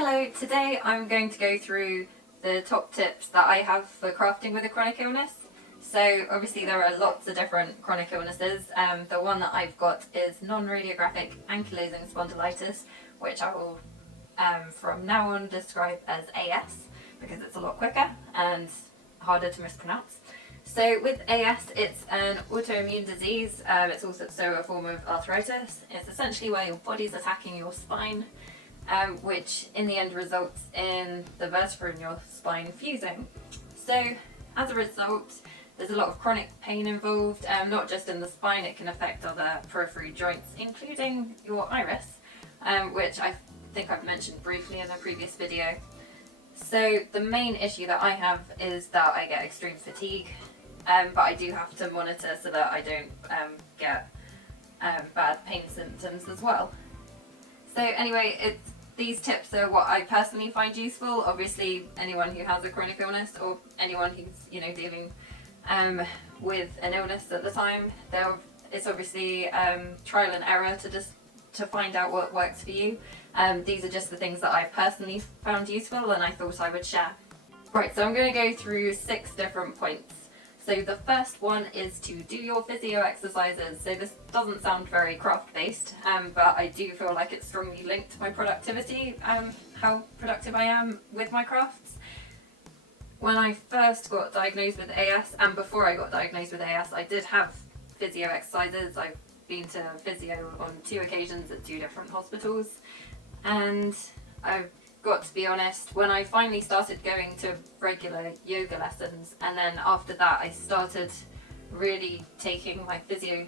Hello, today I'm going to go through the top tips that I have for crafting with a chronic illness. So obviously there are lots of different chronic illnesses. The one that I've got is non-radiographic ankylosing spondylitis, which I will from now on describe as AS because it's a lot quicker and harder to mispronounce. So with AS, it's an autoimmune disease. It's also a form of arthritis. It's essentially where your body's attacking your spine, which in the end results in the vertebra in your spine fusing. So as a result, there's a lot of chronic pain involved, not just in the spine, it can affect other periphery joints, including your iris, which I think I've mentioned briefly in a previous video. So the main issue that I have is that I get extreme fatigue, but I do have to monitor so that I don't get bad pain symptoms as well. So anyway, these tips are what I personally find useful. Obviously, anyone who has a chronic illness or anyone who's dealing with an illness at the time, it's obviously trial and error to find out what works for you. These are just the things that I've personally found useful and I thought I would share. Right, so I'm going to go through 6 different points. So the first one is to do your physio exercises. So this doesn't sound very craft based, but I do feel like it's strongly linked to my productivity, how productive I am with my crafts. When I first got diagnosed with AS, and before I got diagnosed with AS, I did have physio exercises. I've been to physio on 2 occasions at 2 different hospitals, and I've got to be honest, when I finally started going to regular yoga lessons, and then after that I started really taking my physio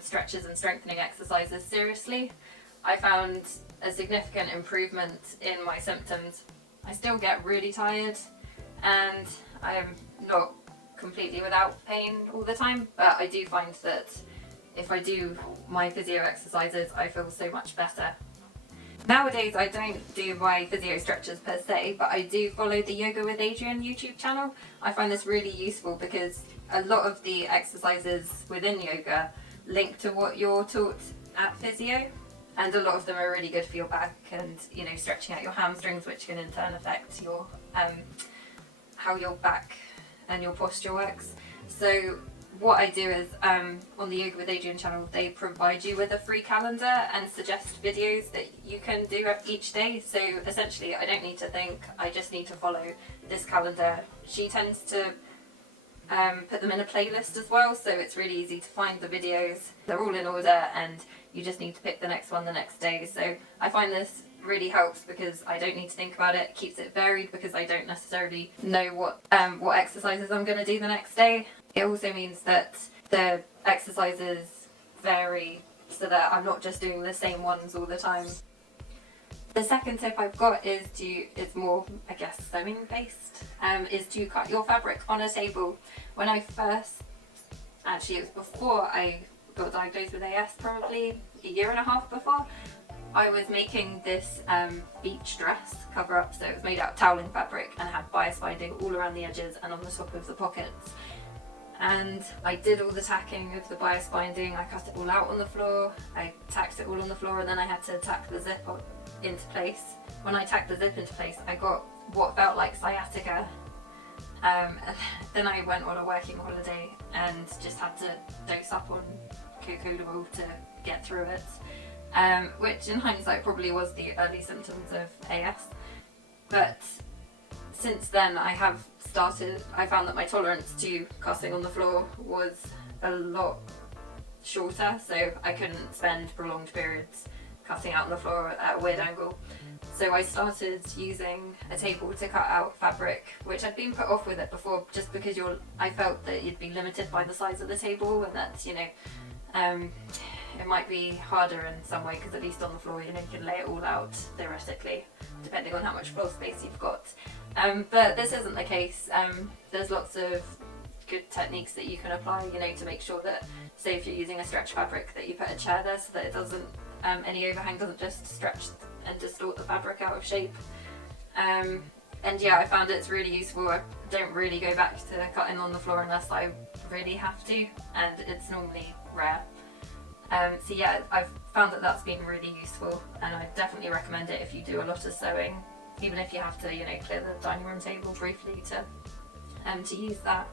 stretches and strengthening exercises seriously, I found a significant improvement in my symptoms. I still get really tired and I'm not completely without pain all the time, but I do find that if I do my physio exercises I feel so much better. Nowadays I don't do my physio stretches per se, but I do follow the Yoga with Adriene YouTube channel. I find this really useful because a lot of the exercises within yoga link to what you're taught at physio, and a lot of them are really good for your back and stretching out your hamstrings, which can in turn affect your how your back and your posture works. So what I do is on the Yoga with Adriene channel, they provide you with a free calendar and suggest videos that you can do each day. So essentially I don't need to think, I just need to follow this calendar. She tends to put them in a playlist as well, so it's really easy to find the videos. They're all in order and you just need to pick the next one the next day. So I find this really helps because I don't need to think about it. It keeps it varied because I don't necessarily know what exercises I'm going to do the next day. It also means that the exercises vary so that I'm not just doing the same ones all the time. The second tip I've got is more, I guess, sewing based, is to cut your fabric on a table. When I first, actually it was before I got diagnosed with AS, probably a year and a half before, I was making this beach dress cover up. So it was made out of toweling fabric and had bias binding all around the edges and on the top of the pockets. And I did all the tacking of the bias binding, I cut it all out on the floor, I tacked it all on the floor, and then I had to tack the zip into place. When I tacked the zip into place, I got what felt like sciatica. And then I went on a working holiday and just had to dose up on Cooping to get through it, which in hindsight probably was the early symptoms of AS. But since then I found that my tolerance to cutting on the floor was a lot shorter, so I couldn't spend prolonged periods cutting out on the floor at a weird angle. So I started using a table to cut out fabric, which I'd been put off with it before just because I felt that you'd be limited by the size of the table, and that's, it might be harder in some way because at least on the floor, you can lay it all out theoretically, depending on how much floor space you've got. But this isn't the case. There's lots of good techniques that you can apply, to make sure that, say if you're using a stretch fabric, that you put a chair there so that it doesn't, any overhang doesn't just stretch and distort the fabric out of shape. And yeah, I found it's really useful. I don't really go back to cutting on the floor unless I really have to, and it's normally rare. So yeah, I've found that that's been really useful, and I definitely recommend it if you do a lot of sewing. even if you have to, you know, clear the dining room table briefly to use that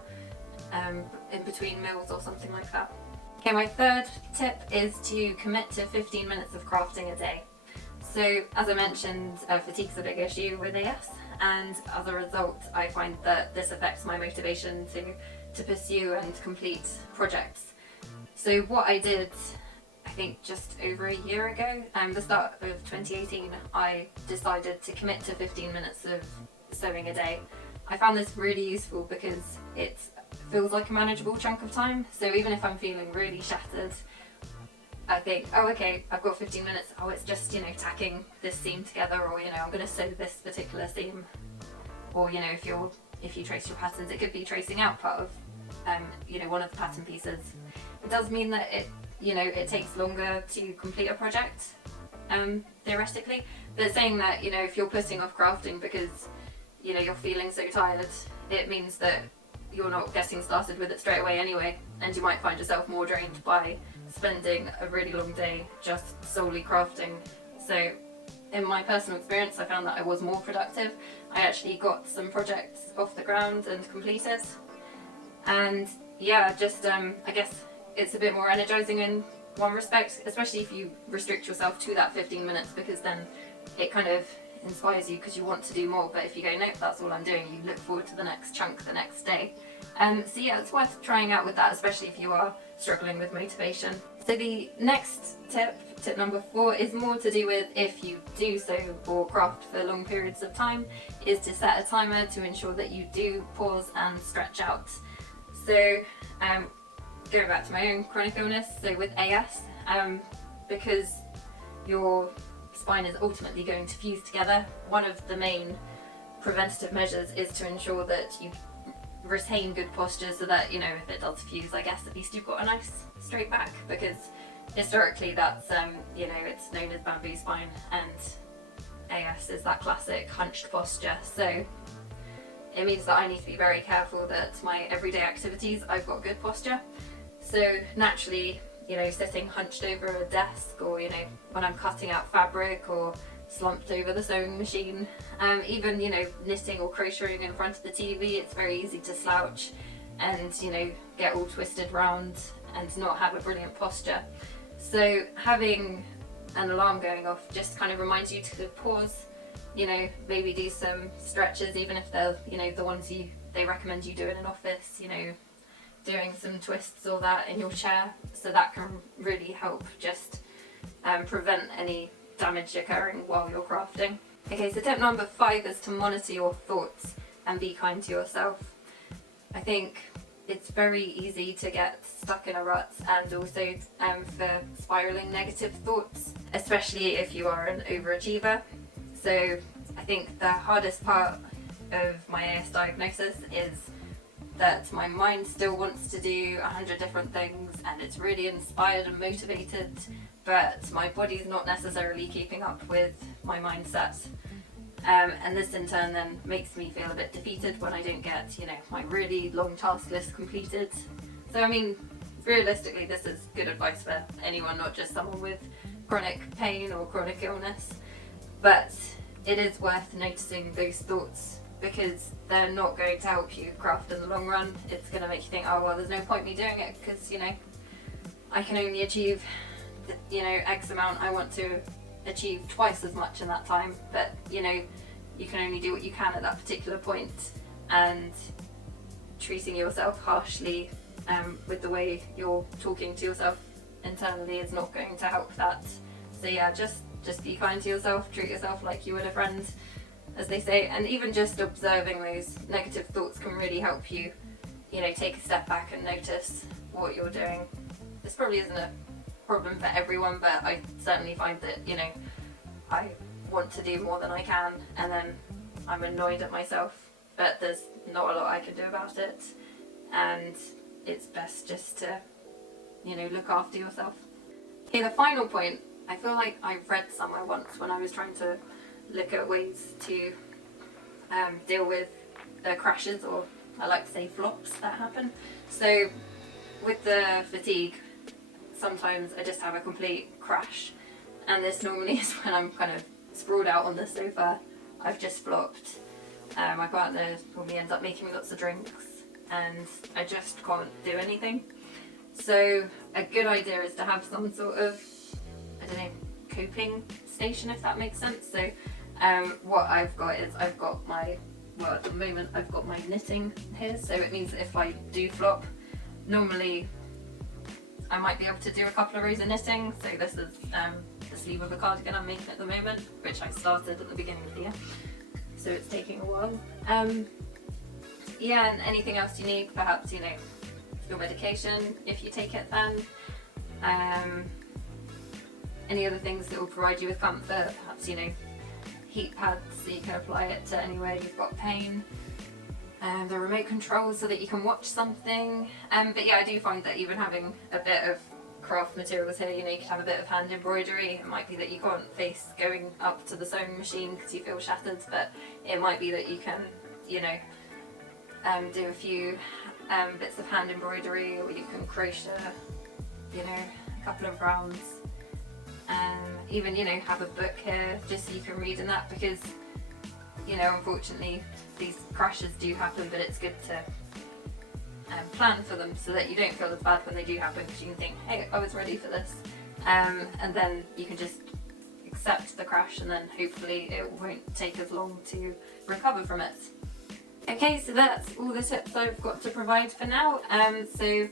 in between meals or something like that. Okay, my third tip is to commit to 15 minutes of crafting a day. So as I mentioned, fatigue's a big issue with AS, and as a result I find that this affects my motivation to pursue and complete projects. So what I did, I think just over a year ago, the start of 2018, I decided to commit to 15 minutes of sewing a day. I found this really useful because it feels like a manageable chunk of time. So even if I'm feeling really shattered, I think, oh okay, I've got 15 minutes, oh it's just, you know, tacking this seam together, or, you know, I'm going to sew this particular seam. Or, you know, if you trace your patterns, it could be tracing out part of, you know, one of the pattern pieces. It does mean that it takes longer to complete a project, theoretically, but saying that, you know, if you're putting off crafting because, you know, you're feeling so tired, it means that you're not getting started with it straight away anyway, and you might find yourself more drained by spending a really long day just solely crafting. So in my personal experience, I found that I was more productive. I actually got some projects off the ground and completed, and yeah, just I guess it's a bit more energizing in one respect, especially if you restrict yourself to that 15 minutes, because then it kind of inspires you because you want to do more. But if you go, nope, that's all I'm doing, you look forward to the next chunk the next day. So yeah, it's worth trying out with that, especially if you are struggling with motivation. So the next tip number 4, is more to do with if you do sew or craft for long periods of time, is to set a timer to ensure that you do pause and stretch out. So going back to my own chronic illness, so with AS, because your spine is ultimately going to fuse together, one of the main preventative measures is to ensure that you retain good posture, so that, you know, if it does fuse, I guess at least you've got a nice straight back, because historically that's, you know, it's known as bamboo spine, and AS is that classic hunched posture. So it means that I need to be very careful that my everyday activities, I've got good posture. So naturally, you know, sitting hunched over a desk, or, you know, when I'm cutting out fabric, or slumped over the sewing machine, even, you know, knitting or crocheting in front of the TV, it's very easy to slouch and, you know, get all twisted round and not have a brilliant posture. So having an alarm going off just kind of reminds you to pause, you know, maybe do some stretches, even if they're, you know, the ones they recommend you do in an office, you know, doing some twists or that in your chair. So that can really help just prevent any damage occurring while you're crafting. Okay, so tip number 5 is to monitor your thoughts and be kind to yourself. I think it's very easy to get stuck in a rut, and also for spiraling negative thoughts, especially if you are an overachiever. So I think the hardest part of my AS diagnosis is that my mind still wants to do 100 different things, and it's really inspired and motivated, but my body's not necessarily keeping up with my mindset. And this in turn then makes me feel a bit defeated when I don't get, you know, my really long task list completed. So I mean, realistically, this is good advice for anyone, not just someone with chronic pain or chronic illness. But it is worth noticing those thoughts, because they're not going to help you craft in the long run. It's going to make you think, oh well, there's no point me doing it, because, you know, I can only achieve, you know, X amount. I want to achieve twice as much in that time, but, you know, you can only do what you can at that particular point, and treating yourself harshly with the way you're talking to yourself internally is not going to help that. So yeah, just be kind to yourself, treat yourself like you would a friend, as they say, and even just observing those negative thoughts can really help you, you know, take a step back and notice what you're doing. This probably isn't a problem for everyone, but I certainly find that, you know, I want to do more than I can, and then I'm annoyed at myself, but there's not a lot I can do about it, and it's best just to, you know, look after yourself. Okay, the final point, I feel like I read somewhere once when I was trying to look at ways to deal with crashes, or I like to say flops, that happen. So with the fatigue, sometimes I just have a complete crash, and this normally is when I'm kind of sprawled out on the sofa I've just flopped. My partner normally ends up making me lots of drinks and I just can't do anything. So a good idea is to have some sort of, I don't know, coping station, if that makes sense. So what I've got is at the moment I've got my knitting here, so it means that if I do flop, normally I might be able to do a couple of rows of knitting. So this is the sleeve of a cardigan I'm making at the moment, which I started at the beginning of the year, so it's taking a while. Yeah, and anything else you need, perhaps, you know, your medication if you take it then. Any other things that will provide you with comfort, perhaps, you know, heat pads so you can apply it to anywhere you've got pain. The remote control so that you can watch something. But yeah, I do find that even having a bit of craft materials here, you know, you could have a bit of hand embroidery. It might be that you can't face going up to the sewing machine because you feel shattered, but it might be that you can, you know, do a few bits of hand embroidery, or you can crochet, you know, a couple of rounds. Even, you know, have a book here just so you can read in that, because, you know, unfortunately these crashes do happen, but it's good to plan for them so that you don't feel as bad when they do happen, because you can think, hey, I was ready for this, and then you can just accept the crash, and then hopefully it won't take as long to recover from it. Okay, so that's all the tips I've got to provide for now. So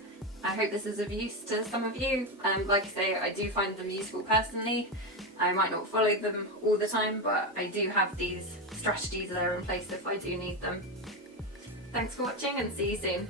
I hope this is of use to some of you. Like I say, I do find them useful personally. I might not follow them all the time, but I do have these strategies there in place if I do need them. Thanks for watching, and see you soon.